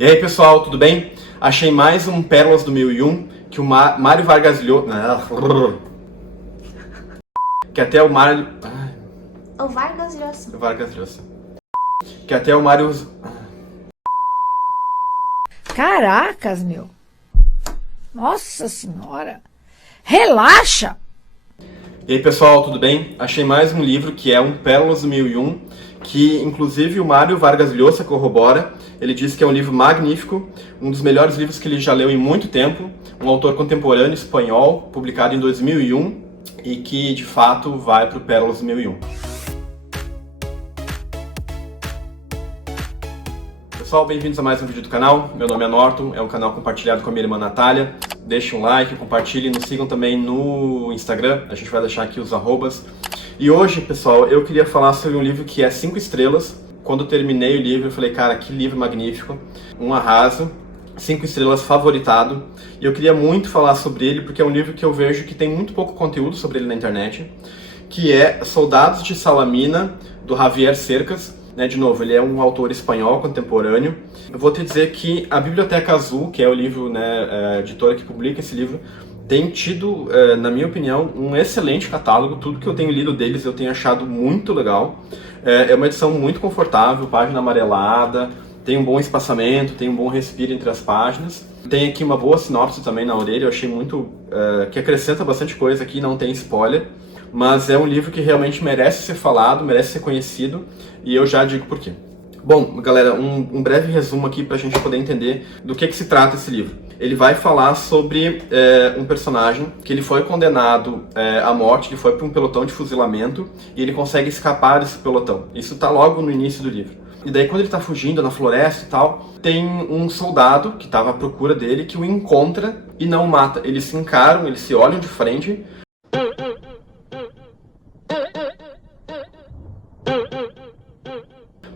E aí pessoal, tudo bem? Achei mais um Pérolas do 1001 que o Mário Vargas Llosa... Que até o Mário... O Vargas Llosa. Vargas Llosa. Que até o Mário... Caracas, meu. Nossa Senhora. Relaxa. E aí pessoal, tudo bem? Achei mais um livro que é um Pérolas do 1001, que inclusive o Mário Vargas Llosa corrobora. Ele diz que é um livro magnífico, um dos melhores livros que ele já leu em muito tempo, um autor contemporâneo espanhol, publicado em 2001 e que de fato vai para o Pérolas do 1001. Pessoal, bem-vindos a mais um vídeo do canal. Meu nome é Norton, é um canal compartilhado com a minha irmã Natália. Deixem um like, compartilhem, nos sigam também no Instagram, a gente vai deixar aqui os arrobas. E hoje, pessoal, eu queria falar sobre um livro que é 5 estrelas. Quando eu terminei o livro, eu falei, cara, que livro magnífico, um arraso, 5 estrelas, favoritado. E eu queria muito falar sobre ele, porque é um livro que eu vejo que tem muito pouco conteúdo sobre ele na internet, que é Soldados de Salamina, do Javier Cercas. De novo, ele é um autor espanhol contemporâneo. Eu vou te dizer que a Biblioteca Azul, que é o livro, a editora que publica esse livro, tem tido, na minha opinião, um excelente catálogo. Tudo que eu tenho lido deles eu tenho achado muito legal. É uma edição muito confortável, página amarelada, tem um bom espaçamento, tem um bom respiro entre as páginas. Tem aqui uma boa sinopse também na orelha, eu achei muito... que acrescenta bastante coisa aqui, não tem spoiler. Mas é um livro que realmente merece ser falado, merece ser conhecido, e eu já digo por quê. Bom, galera, um breve resumo aqui para a gente poder entender do que se trata esse livro. Ele vai falar sobre um personagem que ele foi condenado à morte, que foi para um pelotão de fuzilamento, e ele consegue escapar desse pelotão. Isso está logo no início do livro. E daí quando ele está fugindo na floresta e tal, tem um soldado que estava à procura dele, que o encontra e não o mata. Eles se encaram, eles se olham de frente,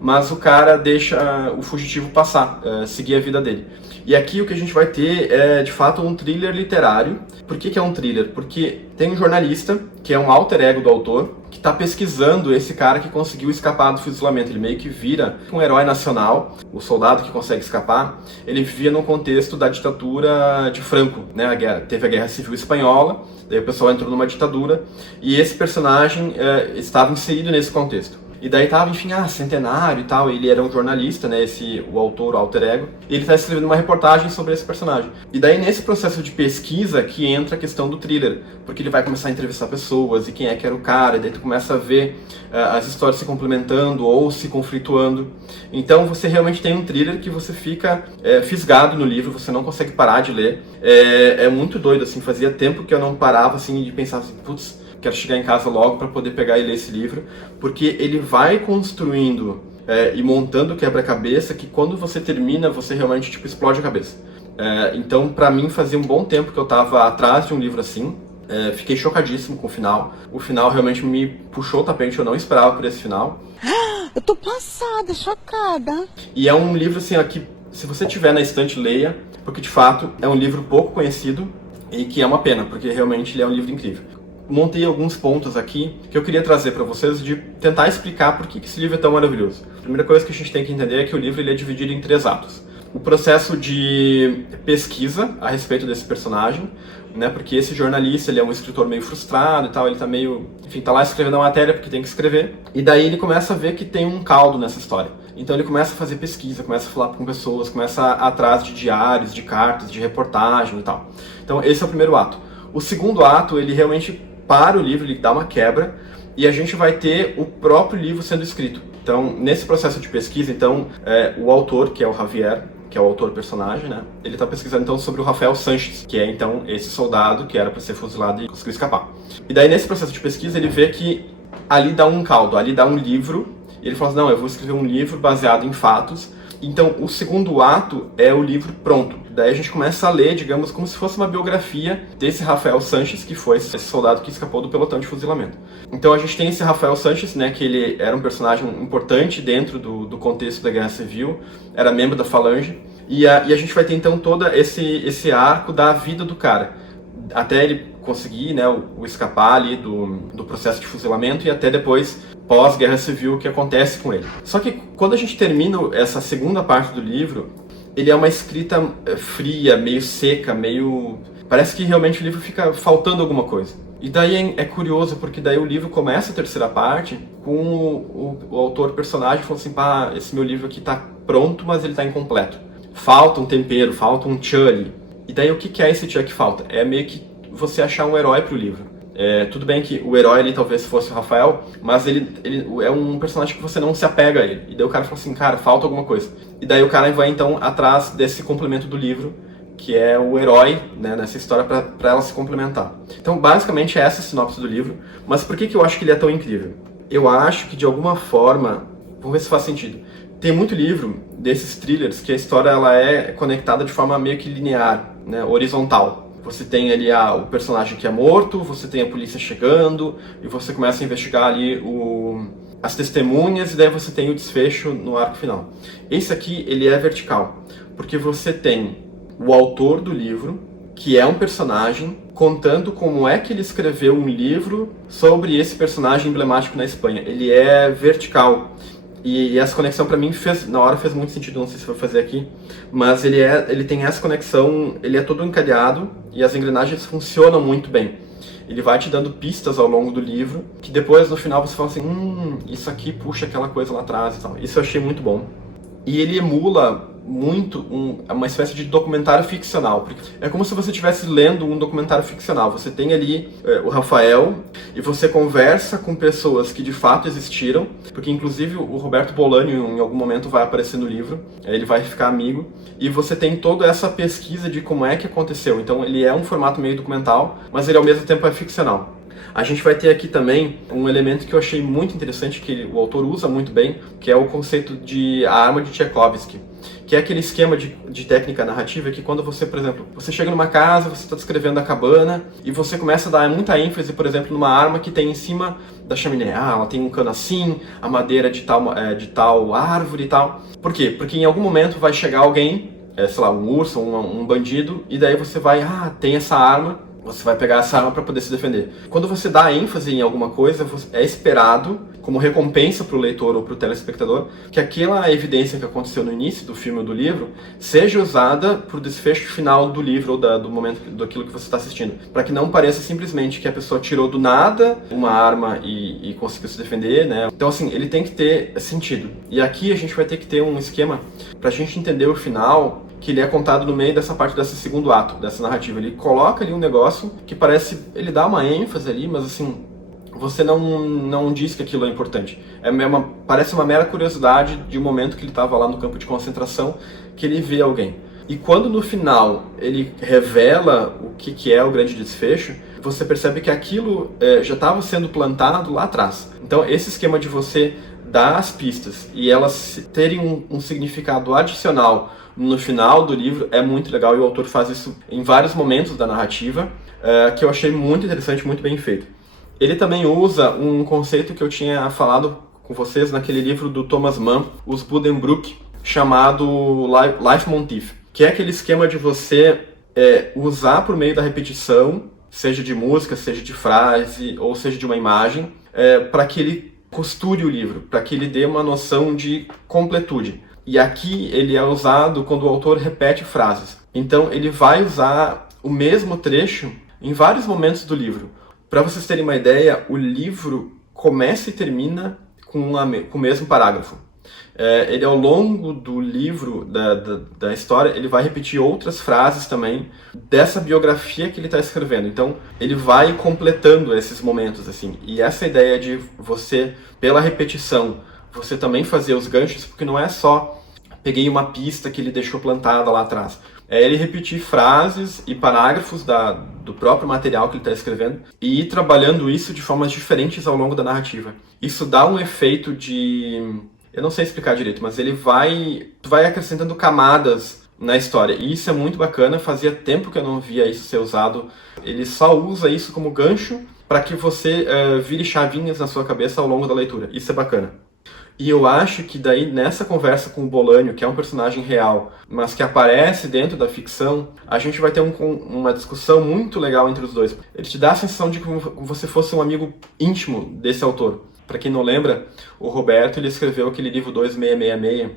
mas o cara deixa o fugitivo passar, seguir a vida dele. E aqui o que a gente vai ter é, de fato, um thriller literário. Por que é um thriller? Porque tem um jornalista, que é um alter ego do autor, que está pesquisando esse cara que conseguiu escapar do fuzilamento. Ele meio que vira um herói nacional, o soldado que consegue escapar. Ele vivia no contexto da ditadura de Franco, né? Teve a Guerra Civil Espanhola, daí o pessoal entrou numa ditadura, e esse personagem estava inserido nesse contexto. E daí tava, enfim, centenário e tal, ele era um jornalista, né, o autor, o alter ego, e ele tá escrevendo uma reportagem sobre esse personagem. E daí nesse processo de pesquisa que entra a questão do thriller, porque ele vai começar a entrevistar pessoas, e quem é que era o cara, e daí tu começa a ver as histórias se complementando ou se conflituando. Então você realmente tem um thriller que você fica fisgado no livro, você não consegue parar de ler. É muito doido, assim, fazia tempo que eu não parava, assim, de pensar assim, putz, quero chegar em casa logo para poder pegar e ler esse livro, porque ele vai construindo e montando quebra-cabeça que quando você termina, você realmente tipo, explode a cabeça. Então, para mim, fazia um bom tempo que eu estava atrás de um livro assim, fiquei chocadíssimo com o final. O final realmente me puxou o tapete, eu não esperava por esse final. Eu tô passada, chocada. E é um livro assim, que se você tiver na estante, leia, porque de fato é um livro pouco conhecido e que é uma pena, porque realmente ele é um livro incrível. Montei alguns pontos aqui que eu queria trazer para vocês de tentar explicar por que esse livro é tão maravilhoso. A primeira coisa que a gente tem que entender é que o livro ele é dividido em 3 atos. O processo de pesquisa a respeito desse personagem, né, porque esse jornalista ele é um escritor meio frustrado e tal, ele tá meio, enfim, tá lá escrevendo a matéria porque tem que escrever, e daí ele começa a ver que tem um caldo nessa história. Então ele começa a fazer pesquisa, começa a falar com pessoas, começa a atrás de diários, de cartas, de reportagem e tal. Então esse é o primeiro ato. O segundo ato, ele realmente para o livro, ele dá uma quebra e a gente vai ter o próprio livro sendo escrito. Então, nesse processo de pesquisa, então, o autor, que é o Javier, que é o autor-personagem, né? Ele está pesquisando então sobre o Rafael Sanches, que é então esse soldado que era para ser fuzilado e conseguiu escapar. E daí, nesse processo de pesquisa, ele vê que ali dá um caldo, ali dá um livro, e ele fala assim, não, eu vou escrever um livro baseado em fatos. Então, o segundo ato é o livro pronto. Daí a gente começa a ler, digamos, como se fosse uma biografia desse Rafael Sanches, que foi esse soldado que escapou do pelotão de fuzilamento. Então a gente tem esse Rafael Sanches, né, que ele era um personagem importante dentro do contexto da Guerra Civil, era membro da Falange, e a gente vai ter então todo esse arco da vida do cara, até ele conseguir, né, o escapar ali do processo de fuzilamento e até depois pós-guerra civil que acontece com ele. Só que quando a gente termina essa segunda parte do livro, ele é uma escrita fria, meio seca, meio... Parece que realmente o livro fica faltando alguma coisa. E daí é curioso, porque daí o livro começa a terceira parte com o autor personagem falando assim, pá, esse meu livro aqui tá pronto, mas ele tá incompleto. Falta um tempero, falta um tchan ali. E daí o que é esse tchan que falta? É meio que você achar um herói pro livro. Tudo bem que o herói ali talvez fosse o Rafael, mas ele é um personagem que você não se apega a ele. E daí o cara fala assim, cara, falta alguma coisa. E daí o cara vai então atrás desse complemento do livro, que é o herói, né, nessa história, para ela se complementar. Então, basicamente, é essa a sinopse do livro. Mas por que eu acho que ele é tão incrível? Eu acho que, de alguma forma, vamos ver se faz sentido, tem muito livro desses thrillers que a história ela é conectada de forma meio que linear, né, horizontal. Você tem ali o personagem que é morto, você tem a polícia chegando, e você começa a investigar ali as testemunhas, e daí você tem o desfecho no arco final. Esse aqui, ele é vertical, porque você tem o autor do livro, que é um personagem, contando como é que ele escreveu um livro sobre esse personagem emblemático na Espanha. Ele é vertical. E essa conexão pra mim na hora fez muito sentido, não sei se vou fazer aqui, mas ele tem essa conexão, ele é todo encadeado e as engrenagens funcionam muito bem. Ele vai te dando pistas ao longo do livro, que depois no final você fala assim, isso aqui puxa aquela coisa lá atrás e tal. Isso eu achei muito bom. E ele emula muito uma espécie de documentário ficcional. Porque é como se você estivesse lendo um documentário ficcional. Você tem ali o Rafael e você conversa com pessoas que de fato existiram, porque inclusive o Roberto Bolanho em algum momento vai aparecer no livro, ele vai ficar amigo, e você tem toda essa pesquisa de como é que aconteceu. Então ele é um formato meio documental, mas ele ao mesmo tempo é ficcional. A gente vai ter aqui também um elemento que eu achei muito interessante, que o autor usa muito bem, que é o conceito de a arma de Tchaikovsky, que é aquele esquema de técnica narrativa que quando você, por exemplo, você chega numa casa, você está descrevendo a cabana, e você começa a dar muita ênfase, por exemplo, numa arma que tem em cima da chaminé. Ela tem um cano assim, a madeira de tal árvore e tal. Por quê? Porque em algum momento vai chegar alguém, sei lá, um urso, um bandido, e daí você vai, tem essa arma, você vai pegar essa arma para poder se defender. Quando você dá ênfase em alguma coisa, é esperado, como recompensa para o leitor ou para o telespectador, que aquela evidência que aconteceu no início do filme ou do livro seja usada para o desfecho final do livro ou do momento daquilo que você está assistindo. Para que não pareça simplesmente que a pessoa tirou do nada uma arma e conseguiu se defender, né? Então, assim, ele tem que ter sentido. E aqui a gente vai ter que ter um esquema para a gente entender o final, que ele é contado no meio dessa parte desse segundo ato, dessa narrativa. Ele coloca ali um negócio que parece... Ele dá uma ênfase ali, mas assim, você não diz que aquilo é importante. Parece uma mera curiosidade de um momento que ele estava lá no campo de concentração, que ele vê alguém. E quando no final ele revela o que é o grande desfecho, você percebe que aquilo já estava sendo plantado lá atrás. Então esse esquema de você dar as pistas e elas terem um significado adicional no final do livro é muito legal, e o autor faz isso em vários momentos da narrativa, que eu achei muito interessante, muito bem feito. Ele também usa um conceito que eu tinha falado com vocês naquele livro do Thomas Mann, Os Buddenbrook, chamado Leitmotiv, que é aquele esquema de você usar por meio da repetição, seja de música, seja de frase, ou seja de uma imagem, para que ele costure o livro, para que ele dê uma noção de completude. E aqui ele é usado quando o autor repete frases. Então ele vai usar o mesmo trecho em vários momentos do livro. Para vocês terem uma ideia, o livro começa e termina com o mesmo parágrafo. Ele ao longo do livro, da história, ele vai repetir outras frases também dessa biografia que ele está escrevendo. Então ele vai completando esses momentos, assim. E essa ideia de você, pela repetição, você também fazer os ganchos, porque não é só peguei uma pista que ele deixou plantada lá atrás. É ele repetir frases e parágrafos do próprio material que ele está escrevendo e ir trabalhando isso de formas diferentes ao longo da narrativa. Isso dá um efeito de... Eu não sei explicar direito, mas ele vai acrescentando camadas na história. E isso é muito bacana, fazia tempo que eu não via isso ser usado. Ele só usa isso como gancho para que você vire chavinhas na sua cabeça ao longo da leitura. Isso é bacana. E eu acho que daí, nessa conversa com o Bolanho, que é um personagem real, mas que aparece dentro da ficção, a gente vai ter uma discussão muito legal entre os dois. Ele te dá a sensação de que você fosse um amigo íntimo desse autor. Para quem não lembra, o Roberto ele escreveu aquele livro 2666,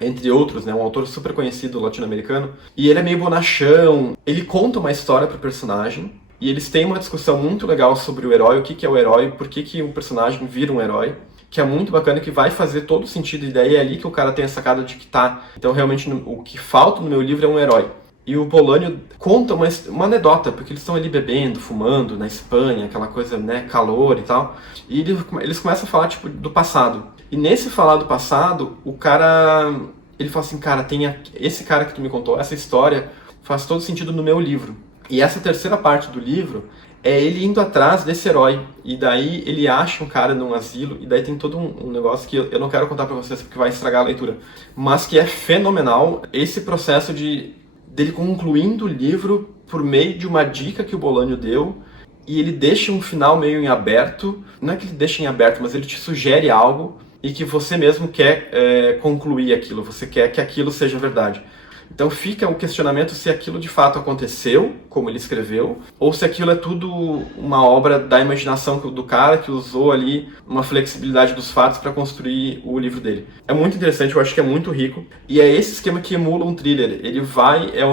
entre outros, né, um autor super conhecido latino-americano, e ele é meio bonachão, ele conta uma história pro personagem, e eles têm uma discussão muito legal sobre o herói, o que é o herói, por que o personagem vira um herói, que é muito bacana, que vai fazer todo sentido, e daí é ali que o cara tem a sacada de que tá. Então realmente o que falta no meu livro é um herói. E o Bolanho conta uma anedota, porque eles estão ali bebendo, fumando, na Espanha, aquela coisa, né, calor e tal. E eles começam a falar, tipo, do passado. E nesse falar do passado, o cara, ele fala assim, cara, esse cara que tu me contou, essa história faz todo sentido no meu livro. E essa terceira parte do livro é ele indo atrás desse herói. E daí ele acha um cara num asilo, e daí tem todo um negócio que eu não quero contar pra vocês porque vai estragar a leitura. Mas que é fenomenal esse processo dele concluindo o livro por meio de uma dica que o Bolanho deu, e ele deixa um final meio em aberto, não é que ele deixa em aberto, mas ele te sugere algo e que você mesmo quer concluir aquilo, você quer que aquilo seja verdade. Então fica o questionamento se aquilo de fato aconteceu, como ele escreveu, ou se aquilo é tudo uma obra da imaginação do cara que usou ali uma flexibilidade dos fatos para construir o livro dele. É muito interessante, eu acho que é muito rico, e é esse esquema que emula um thriller. Ele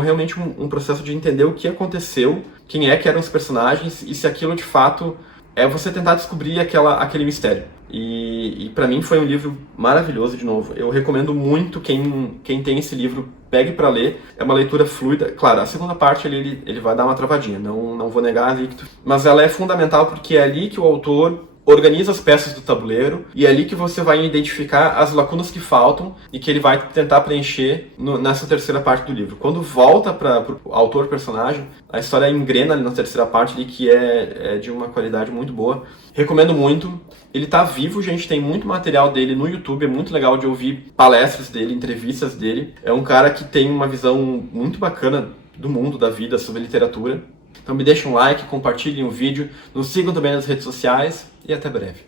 realmente um processo de entender o que aconteceu, quem é que eram os personagens, e se aquilo de fato é você tentar descobrir aquele mistério. E para mim foi um livro maravilhoso, de novo. Eu recomendo muito quem tem esse livro, pegue para ler. É uma leitura fluida. Claro, a segunda parte ele vai dar uma travadinha, não vou negar ali. Mas ela é fundamental porque é ali que o autor organiza as peças do tabuleiro, e é ali que você vai identificar as lacunas que faltam e que ele vai tentar preencher nessa terceira parte do livro. Quando volta para o autor-personagem, a história engrena ali na terceira parte, ali, que é de uma qualidade muito boa. Recomendo muito. Ele tá vivo, gente, tem muito material dele no YouTube, é muito legal de ouvir palestras dele, entrevistas dele. É um cara que tem uma visão muito bacana do mundo, da vida, sobre literatura. Então me deixem um like, compartilhem o vídeo, nos sigam também nas redes sociais e até breve.